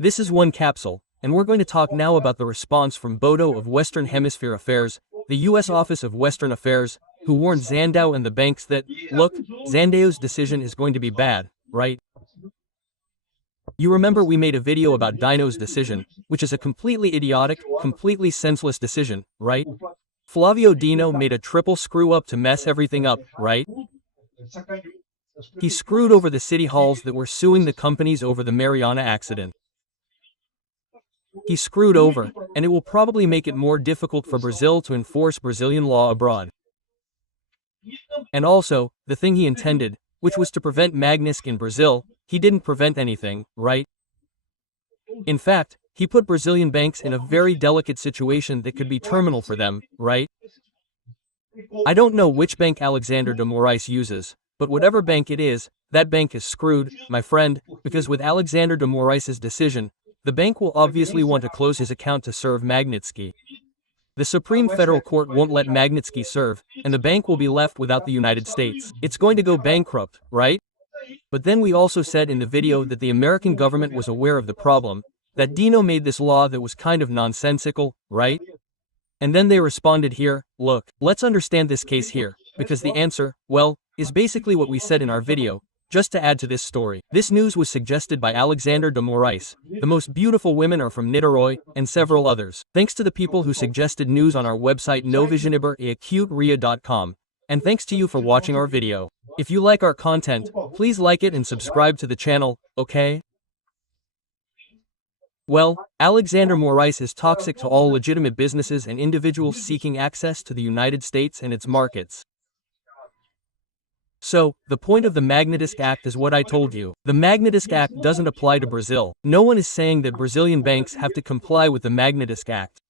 This is one capsule, and we're going to talk now about the response from Bodo of Western Hemisphere Affairs, the U.S. Office of Western Affairs, who warned Sandow and the banks that, look, Sandow's decision is going to be bad, right? You remember we made a video about Dino's decision, which is a completely idiotic, completely senseless decision, right? Flavio Dino made a triple screw-up to mess everything up, right? He screwed over the city halls that were suing the companies over the Mariana accident. He screwed over, and it will probably make it more difficult for Brazil to enforce Brazilian law abroad. And also, the thing he intended, which was to prevent Magnitsky in Brazil, he didn't prevent anything, right? In fact, he put Brazilian banks in a very delicate situation that could be terminal for them, right? I don't know which bank Alexandre de Moraes uses, but whatever bank it is, that bank is screwed, my friend, because with Alexandre de Moraes' decision, the bank will obviously want to close his account to serve Magnitsky. The Supreme Federal Court won't let Magnitsky serve, and the bank will be left without the United States. It's going to go bankrupt, right? But then we also said in the video that the American government was aware of the problem, that Dino made this law that was kind of nonsensical, right? And then they responded here, look, let's understand this case here, because the answer, well, is basically what we said in our video. Just to add to this story, this news was suggested by Alexandre de Moraes. The most beautiful women are from Niterói, and several others. Thanks to the people who suggested news on our website novisionibur.com. And thanks to you for watching our video. If you like our content, please like it and subscribe to the channel, okay? Well, Alexandre Moraes is toxic to all legitimate businesses and individuals seeking access to the United States and its markets. So, the point of the Magnitsky Act is what I told you. The Magnitsky Act doesn't apply to Brazil. No one is saying that Brazilian banks have to comply with the Magnitsky Act.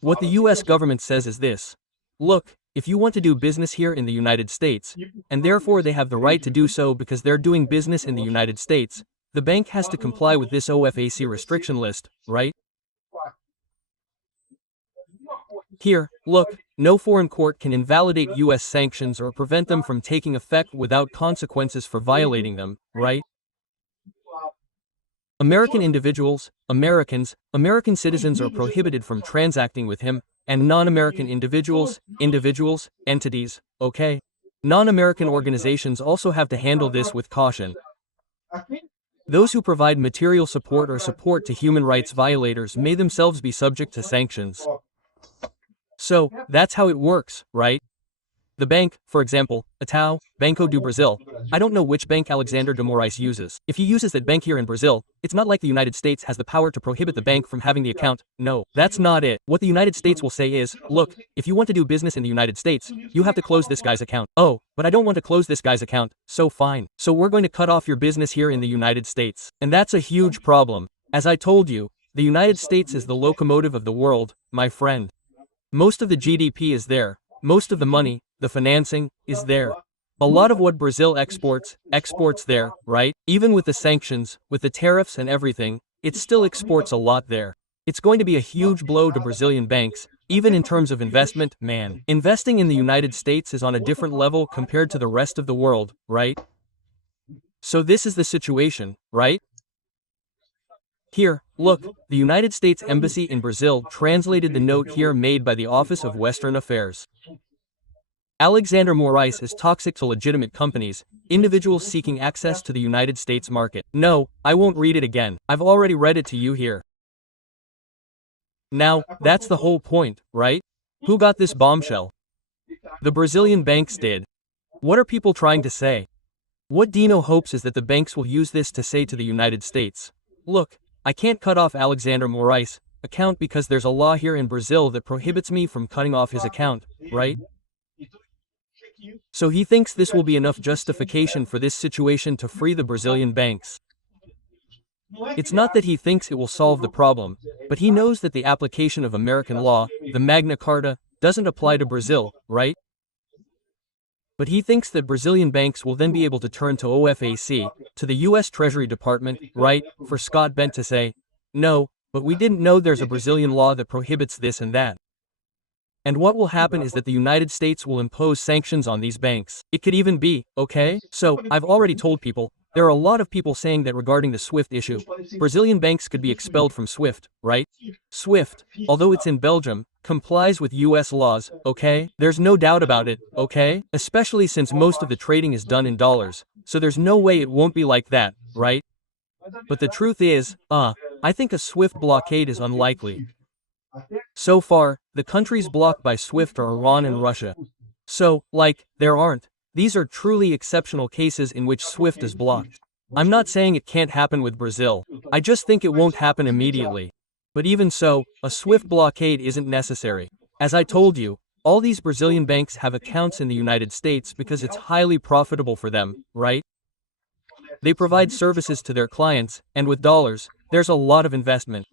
What the US government says is this. Look, if you want to do business here in the United States, and therefore they have the right to do so because they're doing business in the United States, the bank has to comply with this OFAC restriction list, right? Here, look, no foreign court can invalidate U.S. sanctions or prevent them from taking effect without consequences for violating them, right? American individuals, American citizens are prohibited from transacting with him, and non-American individuals, entities, okay? Non-American organizations also have to handle this with caution. Those who provide material support or support to human rights violators may themselves be subject to sanctions. So, that's how it works, right? The bank, for example, Itaú, Banco do Brasil, I don't know which bank Alexandre de Moraes uses. If he uses that bank here in Brazil, it's not like the United States has the power to prohibit the bank from having the account. No, that's not it. What the United States will say is, look, if you want to do business in the United States, you have to close this guy's account. Oh, but I don't want to close this guy's account, so fine. So we're going to cut off your business here in the United States. And that's a huge problem. As I told you, the United States is the locomotive of the world, my friend. Most of the GDP is there. Most of the money, the financing, is there. A lot of what Brazil exports there, right? Even with the sanctions, with the tariffs and everything, it still exports a lot there. It's going to be a huge blow to Brazilian banks, even in terms of investment, man. Investing in the United States is on a different level compared to the rest of the world, right? So this is the situation, right? Here, look, the United States Embassy in Brazil translated the note here made by the Office of Western Affairs. Alexandre Moraes is toxic to legitimate companies, individuals seeking access to the United States market. No, I won't read it again. I've already read it to you here. Now, that's the whole point, right? Who got this bombshell? The Brazilian banks did. What are people trying to say? What Dino hopes is that the banks will use this to say to the United States, look, I can't cut off Alexandre Moraes' account because there's a law here in Brazil that prohibits me from cutting off his account, right? So he thinks this will be enough justification for this situation to free the Brazilian banks. It's not that he thinks it will solve the problem, but he knows that the application of American law, the Magna Carta, doesn't apply to Brazil, right? But he thinks that Brazilian banks will then be able to turn to OFAC, to the U.S. Treasury Department, right, for Scott Bent to say, no, but we didn't know there's a Brazilian law that prohibits this and that. And what will happen is that the United States will impose sanctions on these banks. It could even be, okay? So, I've already told people, There are a lot of people saying that regarding the SWIFT issue, Brazilian banks could be expelled from SWIFT, right? SWIFT, although it's in Belgium, complies with US laws, okay? There's no doubt about it, okay? Especially since most of the trading is done in dollars, so there's no way it won't be like that, right? But the truth is, I think a SWIFT blockade is unlikely. So far, the countries blocked by SWIFT are Iran and Russia. So, there aren't. These are truly exceptional cases in which SWIFT is blocked. I'm not saying it can't happen with Brazil. I just think it won't happen immediately. But even so, a SWIFT blockade isn't necessary. As I told you, all these Brazilian banks have accounts in the United States because it's highly profitable for them, right? They provide services to their clients, and with dollars, there's a lot of investment.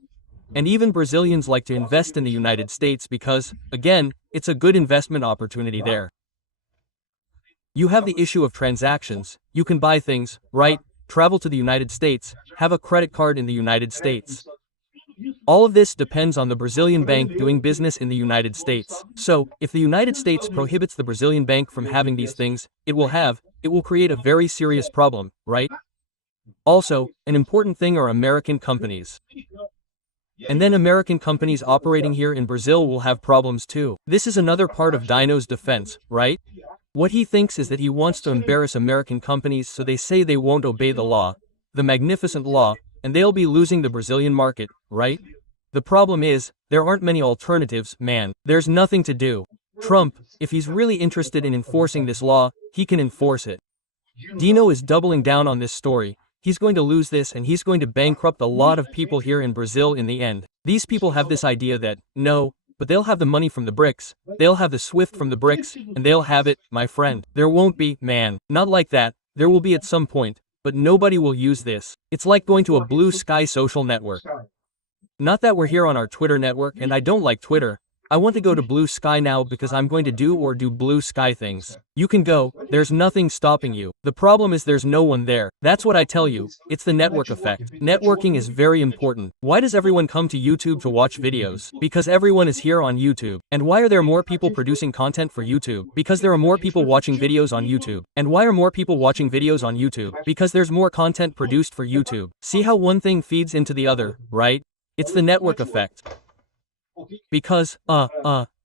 And even Brazilians like to invest in the United States because, again, it's a good investment opportunity there. You have the issue of transactions. You can buy things, right? Travel to the United States, have a credit card in the United States. All of this depends on the Brazilian bank doing business in the United States. So, if the United States prohibits the Brazilian bank from having these things, it will create a very serious problem, right? Also, an important thing are American companies. And then American companies operating here in Brazil will have problems too. This is another part of Dino's defense, right? What he thinks is that he wants to embarrass American companies so they say they won't obey the law, the magnificent law, and they'll be losing the Brazilian market, right? The problem is, there aren't many alternatives, man. There's nothing to do. Trump, if he's really interested in enforcing this law, he can enforce it. Dino is doubling down on this story. He's going to lose this and he's going to bankrupt a lot of people here in Brazil in the end. These people have this idea that, no, but they'll have the money from the BRICS, they'll have the SWIFT from the BRICS, and they'll have it, my friend. There won't be, man. Not like that. There will be at some point, but nobody will use this. It's like going to a blue sky social network. Not that we're here on our Twitter network and I don't like Twitter. I want to go to blue sky now because I'm going to do blue sky things. You can go, there's nothing stopping you. The problem is there's no one there. That's what I tell you. It's the network effect. Networking is very important. Why does everyone come to YouTube to watch videos? Because everyone is here on YouTube. And why are there more people producing content for YouTube? Because there are more people watching videos on YouTube. And why are more people watching videos on YouTube? Because there's more content produced for YouTube. See how one thing feeds into the other, right? It's the network effect. Because,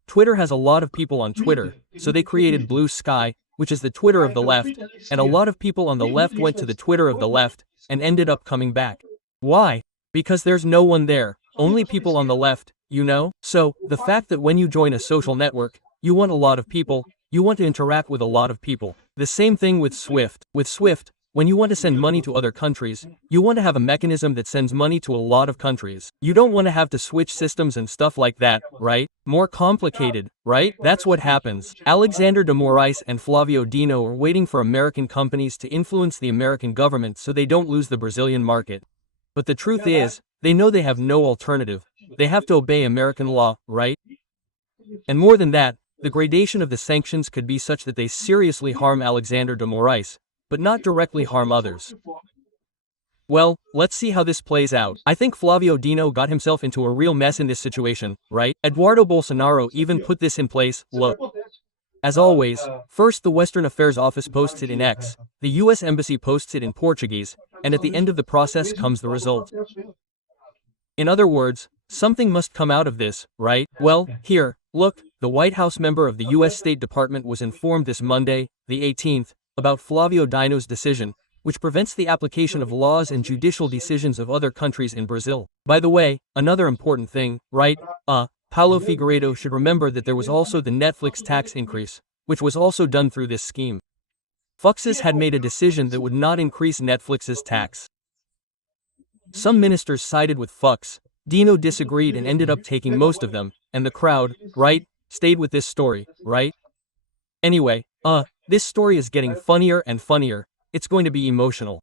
Twitter has a lot of people on Twitter, so they created Blue Sky, which is the Twitter of the left, and a lot of people on the left went to the Twitter of the left, and ended up coming back. Why? Because there's no one there, only people on the left, you know? So, the fact that when you join a social network, you want a lot of people, you want to interact with a lot of people. The same thing with SWIFT. With SWIFT, when you want to send money to other countries, you want to have a mechanism that sends money to a lot of countries. You don't want to have to switch systems and stuff like that, right? More complicated, right? That's what happens. Alexander de Moraes and Flavio Dino are waiting for American companies to influence the American government so they don't lose the Brazilian market. But the truth is, they know they have no alternative. They have to obey American law, right? And more than that, the gradation of the sanctions could be such that they seriously harm Alexander de Moraes, but not directly harm others. Well, let's see how this plays out. I think Flavio Dino got himself into a real mess in this situation, right? Eduardo Bolsonaro even put this in place, look. As always, first the Western Affairs Office posts it in X, the US Embassy posts it in Portuguese, and at the end of the process comes the result. In other words, something must come out of this, right? Well, here, look, the White House member of the US State Department was informed this Monday, the 18th, about Flavio Dino's decision, which prevents the application of laws and judicial decisions of other countries in Brazil. By the way, another important thing, right? Paulo Figueiredo should remember that there was also the Netflix tax increase, which was also done through this scheme. Fuxes had made a decision that would not increase Netflix's tax. Some ministers sided with Fux. Dino disagreed and ended up taking most of them, and the crowd, right, stayed with this story, right? Anyway, this story is getting funnier and funnier. It's going to be emotional.